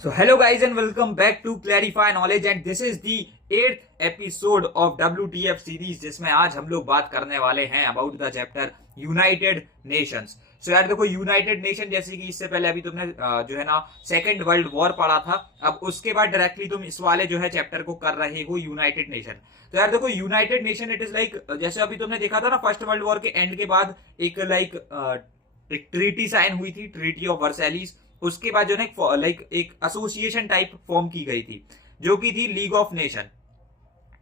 So hello guys and welcome back to Clarify Knowledge and this is the 8th episode of WTF series जिसमें आज हम लोग बात करने वाले हैं about the chapter United Nations. So यार देखो यूनाइटेड नेशन जैसे कि इससे पहले अभी तुमने जो है ना सेकंड वर्ल्ड वॉर पढ़ा था, अब उसके बाद डायरेक्टली तुम इस वाले जो है चैप्टर को कर रहे हो यूनाइटेड नेशन। तो यार देखो United nation it is like जैसे अभी तुमने देखा था ना फर्स्ट वर्ल्ड वॉर के एंड के बाद एक एक ट्रीटी साइन हुई थी, ट्रीटी ऑफ वर्सैलिस। उसके बाद जो है लाइक एक एसोसिएशन टाइप फॉर्म की गई थी जो कि थी लीग ऑफ नेशन,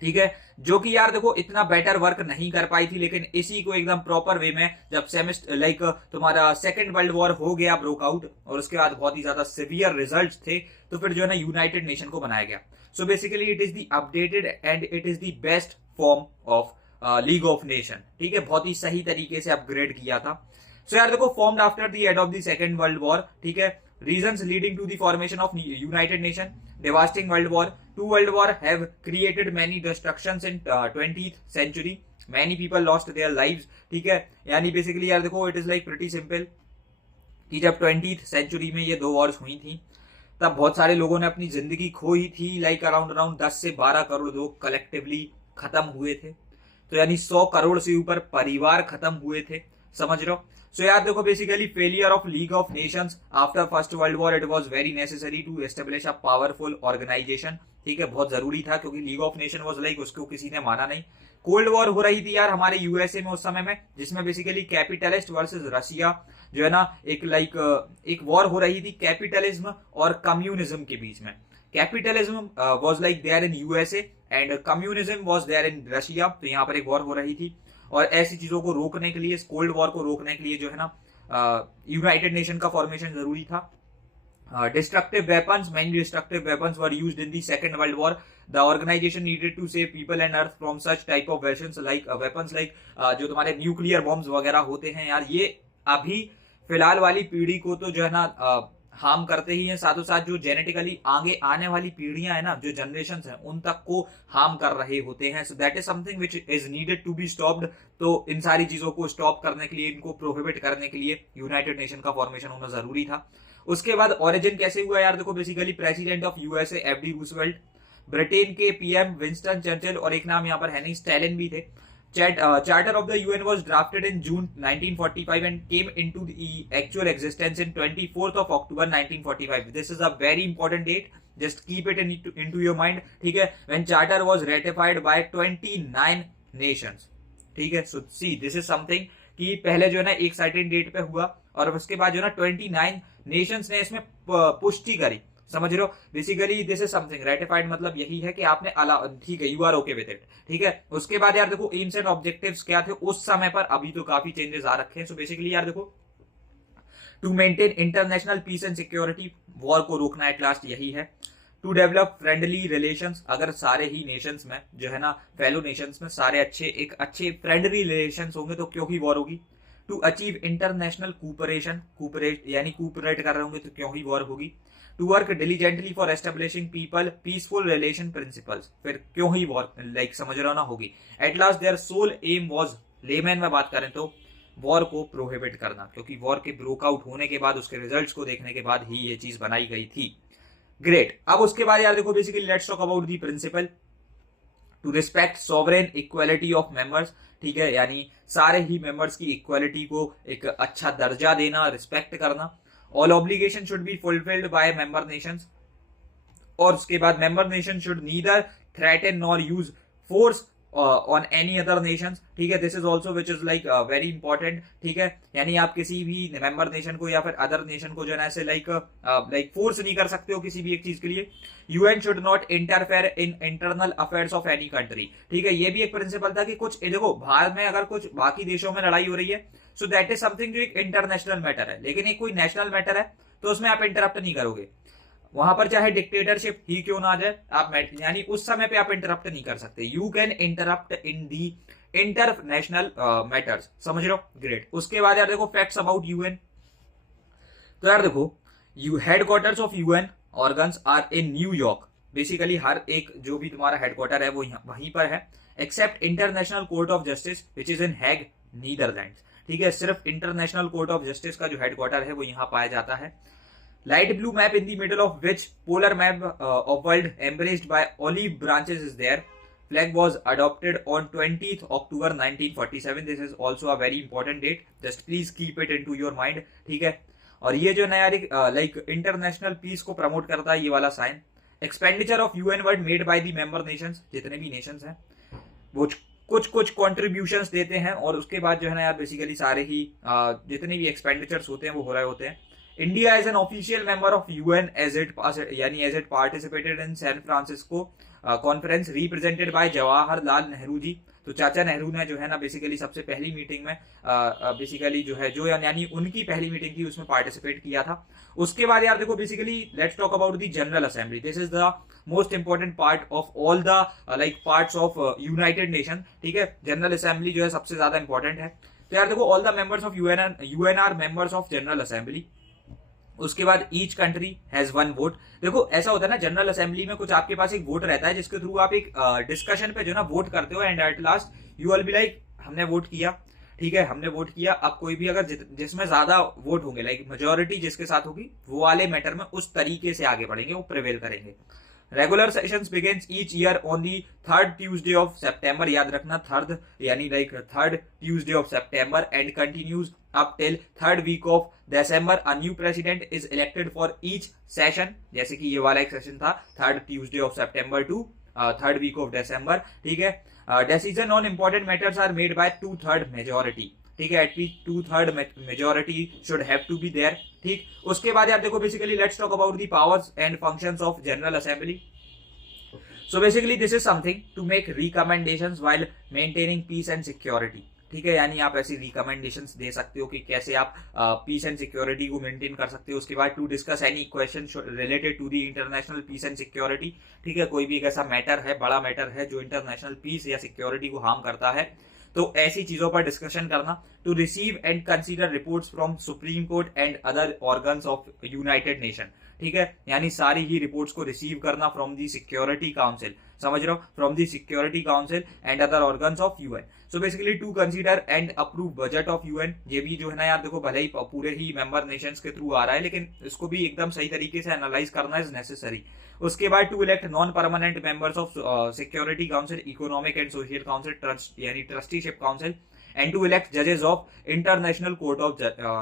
ठीक है, जो कि यार देखो इतना बेटर वर्क नहीं कर पाई थी, लेकिन इसी को एकदम प्रॉपर वे में जब सेमेस्टर लाइक तुम्हारा सेकंड वर्ल्ड वॉर हो गया ब्रोकआउट और उसके बाद बहुत ही ज्यादा सिवियर रिजल्ट्स थे, तो फिर जो है ना यूनाइटेड नेशन को बनाया गया। So basically it is the updated and it is the best form of League of nation, ठीक है, बहुत ही सही तरीके से अपग्रेड किया था। सो यार देखो formed after the end of the Second World war, ठीक है, reasons leading to the formation of United Nation, devastating world war, two world war have created many destructions in 20th century, many people lost their lives, ठीक है, यानी basically यार देखो it is like pretty simple कि जब 20th century में ये दो वॉर्स हुई थी तब बहुत सारे लोगों ने अपनी जिंदगी खोई थी, लाइक अराउंड 10 से 12 करोड़ लोग कलेक्टिवली खत्म हुए थे, तो यानी 100 करोड़ से ऊपर परिवार खत्म हुए थे, समझ रहे हो। सो यार देखो basically failure of League of Nations after First World War, it was very necessary to establish a powerful organisation, ठीक है, बहुत जरूरी था क्योंकि League of Nation was like उसको किसी ने माना नहीं। कोल्ड वॉर हो रही थी यार हमारे यूएसए में उस समय में, जिसमें बेसिकली कैपिटलिस्ट वर्सेस रशिया जो है ना एक वॉर हो रही थी कैपिटलिज्म और कम्युनिज्म के बीच में। Capitalism was like there in USA and communism was there in Russia, तो यहाँ पर एक वॉर हो रही थी और ऐसी चीजों को रोकने के लिए, इस कोल्ड वॉर को रोकने के लिए जो है ना यूनाइटेड नेशन का फॉर्मेशन जरूरी था। Destructive weapons, many destructive weapons were used in the Second World War, the organisation needed to save people and earth from such type of weapons like जो तुम्हारे न्यूक्लियर बॉम्ब्स वगैरह होते हैं यार, ये अभी फिलहाल वाली पीढ़ी को तो जो है ना हार्म करते ही हैं, साथों साथ जो जेनेटिकली आगे आने वाली पीढ़ियां है ना, जो जनरेशन है उन तक को हार्म कर रहे होते हैं। So that is something which is needed to be stopped. तो इन सारी चीजों को स्टॉप करने के लिए, इनको प्रोहिबिट करने के लिए यूनाइटेड नेशन का फॉर्मेशन होना जरूरी था। उसके बाद ओरिजिन कैसे हुआ यार देखो basically president of USA FD Roosevelt, Britain के पीएम विंस्टन चर्चिल और एक नाम यहाँ पर हेनरी स्टैलिन भी थे। Charter of the UN was drafted in June 1945 and came into the actual existence in 24th of October 1945. This is a very important date. Just keep it into your mind. ठीक है, when charter was ratified by 29 nations. ठीक है, so see this is something कि पहले जो है ना एक सर्टेन डेट पे हुआ और उसके बाद जो है ना 29 नेशंस ने इसमें पुष्टि करी, समझ रहे हो। Basically this is something ratified, मतलब यही है कि आपने ठीक है, you are okay with it, ठीक है। उसके बाद यार देखो एम्स एंड ऑब्जेक्टिव्स क्या थे उस समय पर, अभी तो काफी चेंजेस आ रखे हैं। सो बेसिकली यार देखो to maintain international peace and security, war को रोकना एट लास्ट यही है। टू डेवलप फ्रेंडली रिलेशंस, अगर सारे ही नेशंस में जो है ना फेलो नेशंस में सारे अच्छे फ्रेंडली रिलेशंस होंगे तो क्यों ही वॉर होगी। टू अचीव इंटरनेशनल यानी कूपरेट कर रहे होंगे तो क्यों ही वॉर होगी। To work diligently for establishing people peaceful relation principles, फिर क्यों ही वॉर लाइक समझ रहे हो ना होगी। At last their sole aim was, layman में बात करें तो वॉर को प्रोहिबिट करना, क्योंकि वॉर के ब्रोकआउट होने के बाद उसके रिजल्ट्स को देखने के बाद ही ये चीज बनाई गई थी। ग्रेट। अब उसके बाद यार देखो basically let's talk about the principle to respect sovereign equality of members, ठीक है, यानी सारे ही मेंबर्स की इक्वालिटी को एक अच्छा दर्जा देना, रिस्पेक्ट करना। All obligation should be fulfilled by member Nations, और उसके बाद member nation should neither threaten nor use force on any other Nations, ठीक है, this is also which is like very important, ठीक है, यानी आप किसी भी मेंबर नेशन को या फिर अदर नेशन को जो है ना ऐसे लाइक फोर्स नहीं कर सकते हो किसी भी एक चीज के लिए। UN should not interfere in internal affairs of any country, ठीक है, ये भी एक प्रिंसिपल था कि कुछ देखो भारत में अगर कुछ बाकी देशों में लड़ाई हो रही है सो दैट इज समथिंग जो एक इंटरनेशनल मैटर है, लेकिन एक कोई नेशनल मैटर है तो उसमें आप इंटरप्ट नहीं करोगे। वहां पर चाहे डिक्टेटरशिप ही क्यों ना आ जाए, आप यानी उस समय पे आप इंटरप्ट नहीं कर सकते। You can interrupt in the international matters, समझ रहे हो। ग्रेट। उसके बाद यार देखो फैक्ट्स अबाउट यूएन, तो यार देखो headquarters of UN organs are in New York, basically हर एक जो भी तुम्हारा हेडक्वार्टर है वो वहीं पर है, except International Court of Justice which is in Hague Netherland, ठीक है, सिर्फ इंटरनेशनल कोर्ट ऑफ जस्टिस का जो हेडक्वार्टर है वो यहाँ पाया जाता है। light blue map in the middle of which polar map of world embraced by olive branches is there. Flag was adopted on 20th October 1947. This is also a very important date. Just please keep it into your mind. ठीक है. और ये जो नया like international peace को promote करता है ये वाला sign. Expenditure of UN were made by the member nations, जितने भी नेशंस हैं वो कुछ कॉन्ट्रीब्यूशंस देते हैं और उसके बाद जो है ना यार बेसिकली सारे ही जितने भी एक्सपेंडिचर्स होते हैं वो हो रहे होते हैं. India as an official member of UN as it participated in San Francisco conference represented by Jawaharlal Nehru ji. तो चाचा नेहरू ने जो है ना बेसिकली सबसे पहली मीटिंग में बेसिकली जो है जो यानी उनकी पहली मीटिंग थी उसमें पार्टिसिपेट किया था. उसके बाद यार देखो basically let's talk about the general assembly. This is the most important part of all the like parts of United Nation. ठीक है, जनरल असेंबली जो है सबसे ज्यादा इंपॉर्टेंट है. तो यार देखो all the members of UN are members of General Assembly. उसके बाद each country has one vote. देखो ऐसा होता है ना जनरल असेंबली में कुछ आपके पास एक वोट रहता है जिसके थ्रू आप एक डिस्कशन पे जो ना वोट करते हो and at last you will be like हमने वोट किया. ठीक है, हमने वोट किया. अब कोई भी अगर जिसमें ज्यादा वोट होंगे लाइक मेजोरिटी जिसके साथ होगी वो वाले मैटर में उस तरीके से आगे बढ़ेंगे, वो प्रिवेल करेंगे. Regular sessions begins each year on the third Tuesday of September. याद रखना थर्ड यानी like third Tuesday of September and continues up till third week of December. A new president is elected for each session. जैसे कि ये वाला एक session था third Tuesday of September to third week of December. ठीक है, decision on important matters are made by 2/3 majority. ठीक है, at least 2/3 majority should have to be there. ठीक, उसके बाद यार देखो basically let's talk about the powers and functions of General Assembly. So basically this is something to make recommendations while maintaining peace and security. ठीक है, यानी आप ऐसी रिकमेंडेशंस दे सकते हो कि कैसे आप पीस एंड सिक्योरिटी को मेंटेन कर सकते हो. उसके बाद to discuss any question related to the international peace and security. ठीक है, कोई भी एक ऐसा मैटर है, बड़ा मैटर है जो इंटरनेशनल पीस या सिक्योरिटी को हार्म करता है, तो ऐसी चीजों पर डिस्कशन करना. To receive and consider reports from Supreme Court and other organs of United Nation. ठीक है, यानी सारी ही रिपोर्ट्स को रिसीव करना फ्रॉम दी सिक्योरिटी काउंसिल. समझ रहे हो, from the Security Council and other organs of UN. So basically to consider and approve budget of UN. ये भी जो है ना यार देखो भले ही पूरे ही मेंबर नेशंस के थ्रू आ रहा है लेकिन इसको भी एकदम सही तरीके से एनालाइज करना इज नेसेसरी. उसके बाद to elect non permanent members of Security Council, Economic and Social Council, trust यानी Trusteeship Council and to elect जजेस of International Court of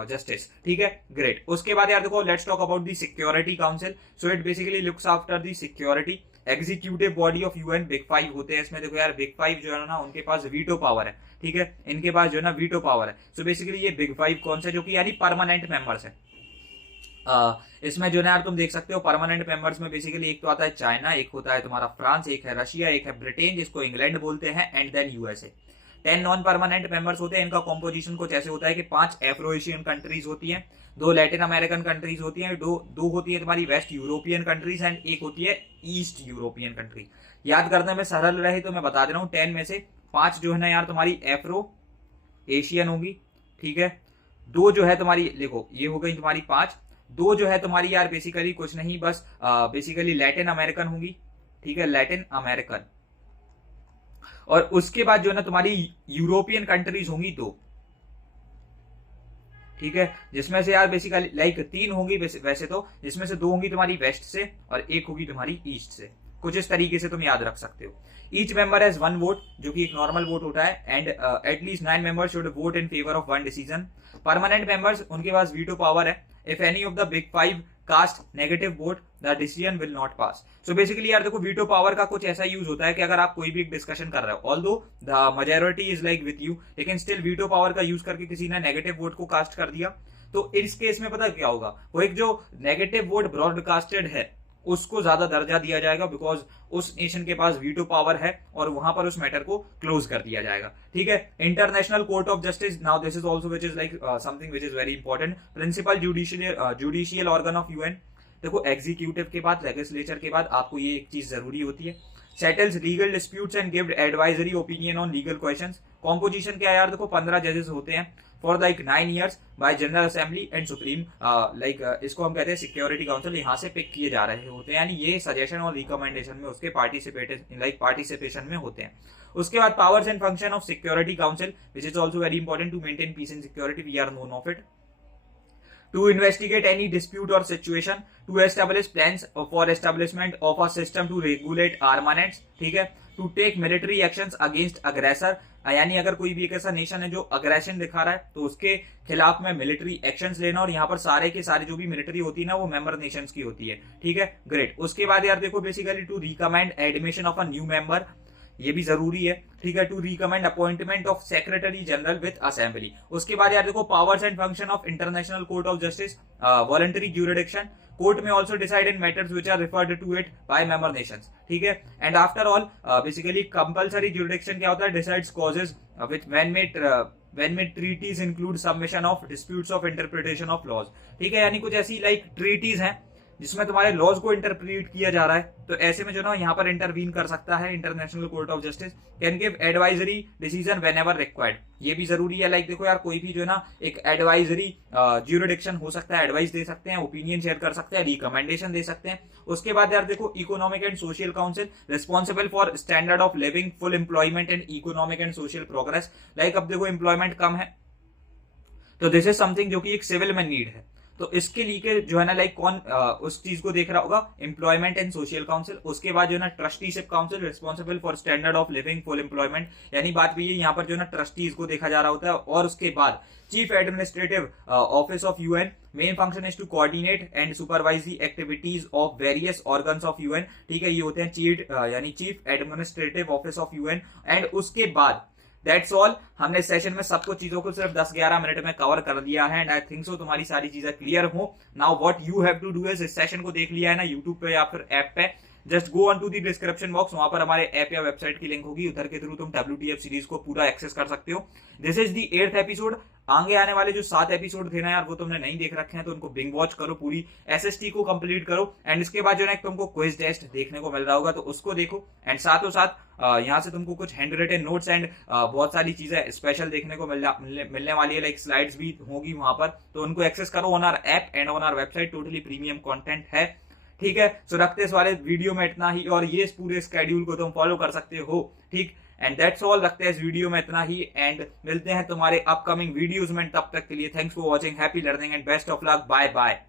Justice. ठीक है, ग्रेट. उसके बाद यार देखो let's talk about the Security Council. So it basically looks after the security. Executive body of UN, big 5 होते हैं इसमें. देखो यार बिग 5 जो है ना उनके पास वीटो पावर है. ठीक है, इनके पास जो है ना वीटो पावर है. सो बेसिकली ये बिग 5 कौन से, जो कि यानी परमानेंट मेंबर्स है. इसमें जो है यार तुम देख सकते हो परमानेंट मेंबर्स में बेसिकली एक तो आता है चाइना, एक होता है तुम्हारा फ्रांस, एक है रशिया, एक है ब्रिटेन जिसको इंग्लैंड बोलते हैं and then USA. 10 non permanent members होते हैं. इनका कॉम्पोजिशन कुछ ऐसे होता है कि 5 एफ्रो एशियन कंट्रीज होती हैं, 2 लैटिन अमेरिकन कंट्रीज होती हैं, दो होती है तुम्हारी वेस्ट यूरोपियन कंट्रीज एंड एक होती है ईस्ट यूरोपियन कंट्री. याद करने में सरल रहे तो मैं बता दे रहा हूँ 10 में से 5 जो है ना यार तुम्हारी एफ्रो एशियन होगी. ठीक है, 2 जो है तुम्हारी देखो ये हो गई तुम्हारी 5, 2 जो है तुम्हारी यार बेसिकली कुछ नहीं बस बेसिकली लैटिन अमेरिकन होंगी. ठीक है, लैटिन अमेरिकन. और उसके बाद जो है ना तुम्हारी यूरोपियन कंट्रीज होंगी 2. ठीक है, जिसमें से यार बेसिकली लाइक 3 होंगी वैसे तो, जिसमें से 2 होंगी तुम्हारी वेस्ट से और 1 होगी तुम्हारी ईस्ट से. कुछ इस तरीके से तुम याद रख सकते हो. ईच मेंबर हैज 1 वोट, जो कि एक नॉर्मल वोट होता है and at least 9 members should vote in favour of 1 decision. Permanent members उनके पास वीटो पावर है. If any of the big 5 cast negative vote the decision will not pass. So basically यार देखो वीटो पावर का कुछ ऐसा यूज होता है कि अगर आप कोई भी एक डिस्कशन कर रहे हो, although the majority is like with you, लेकिन स्टिल वीटो पावर का यूज करके किसी ने नेगेटिव वोट को कास्ट कर दिया, तो इस केस में पता क्या होगा, वो एक जो नेगेटिव वोट ब्रॉडकास्टेड है उसको ज्यादा दर्जा दिया जाएगा बिकॉज उस नेशन के पास वीटो पावर है और वहां पर उस मैटर को क्लोज कर दिया जाएगा. ठीक है, International Court of Justice. Now this is also which is like something which is very important. Principle judicial organ of UN. देखो एग्जीक्यूटिव के बाद लेजिस्लेचर के बाद आपको ये एक चीज जरूरी होती है. Settles legal disputes and give advisory opinion on legal questions. Composition क्या यार देखो 15 जजेस होते हैं for like 9 years bye general assembly and supreme इसको हम कहते हैं सिक्योरिटी काउंसिल. यहाँ से पिक किए जा रहे होते हैं, यानी ये सजेशन और रिकमेंडेशन में उसके पार्टिसिपेशन में होते हैं. उसके बाद powers and function of Security Council which is also very important to maintain peace and security. We are known of it. to investigate any dispute or situation, to establish plans for establishment of a system to regulate armaments, ठीक है, to take military actions against aggressor, यानी अगर कोई भी एक ऐसा nation है जो अग्रेशन दिखा रहा है तो उसके खिलाफ में मिलिट्री एक्शंस लेना, और यहाँ पर सारे के सारे जो भी मिलिट्री होती है ना वो मेंबर नेशंस की होती है, ठीक है, ग्रेट। उसके बाद यार देखो basically to recommend admission of a new member, ये भी जरूरी है, ठीक है, to recommend appointment of secretary general with assembly. उसके बाद यार देखो powers and function of International Court of Justice, voluntary jurisdiction, court में also decide in matters which are referred to it by member nations, ठीक है। And after all basically compulsory jurisdiction क्या होता है, decides causes which when may treaties include submission of disputes of interpretation of laws, ठीक है, यानी कुछ ऐसी लाइक ट्रीटीज हैं जिसमें तुम्हारे लॉज को इंटरप्रीट किया जा रहा है, तो ऐसे में जो ना यहाँ पर इंटरवीन कर सकता है International Court of justice, can give advisory decision when ever required, ये भी जरूरी है। लाइक देखो यार कोई भी जो है ना एक एडवाइजरी ज्यूरिडिक्शन हो सकता है, एडवाइस दे सकते हैं, ओपिनियन शेयर कर सकते हैं, रिकमेंडेशन दे सकते हैं। उसके बाद यार देखो economic and Social council, responsible for standard of living, full employment and economic and social progress. Like अब देखो एम्प्लॉयमेंट कम है तो दिस इज समथिंग जो कि एक सिविल में नीड है, तो इसके लिए जो है ना लाइक कौन उस चीज को देख रहा होगा, एम्प्लॉयमेंट एंड सोशल काउंसिल। उसके बाद जो है ना trusteeship council, responsible for standard of living, full employment, यानी बात भी है यहाँ पर जो है ना ट्रस्टीज को देखा जा रहा होता है। और उसके बाद chief administrative office of UN, main function is to coordinate and supervise the activities of various organs of UN, ठीक है, ये होते हैं chief administrative office of UN. And उसके बाद दैट्स ऑल, हमने सेशन में सब कुछ चीजों को सिर्फ 10-11 मिनट में कवर कर दिया है एंड आई थिंक सो तुम्हारी सारी चीजें क्लियर हो। Now what you have to do is, इस सेशन को देख लिया है ना यूट्यूब पे या फिर ऐप पे, just go on to the description box, वहां पर हमारे ऐप या वेबसाइट की लिंक होगी, उधर के थ्रू तुम WTF सीरीज को पूरा एक्सेस कर सकते हो। This is the 8th episode. आगे आने वाले जो 7 एपिसोड थे ना यार वो तुमने नहीं देख रखे हैं तो उनको बिंग वॉच करो, पूरी SST को कंप्लीट करो, एंड इसके बाद जो है तुमको क्विज टेस्ट देखने को मिल रहा होगा तो उसको देखो, एंड साथों साथ यहाँ से तुमको कुछ हैंड रिटन नोट्स एंड बहुत सारी चीजें स्पेशल देखने को मिलने वाली है, लाइक स्लाइड्स भी होगी वहां पर, तो उनको एक्सेस करो on our app and on our website, totally premium content है, ठीक है। सो रखते इस वाले वीडियो में इतना ही, और ये पूरे स्केड्यूल को तुम फॉलो कर सकते हो, ठीक, एंड दैट्स ऑल, रखते हैं इस वीडियो में इतना ही एंड मिलते हैं तुम्हारे अपकमिंग वीडियोस में। तब तक के लिए thanks for watching, happy learning and best of luck, bye bye.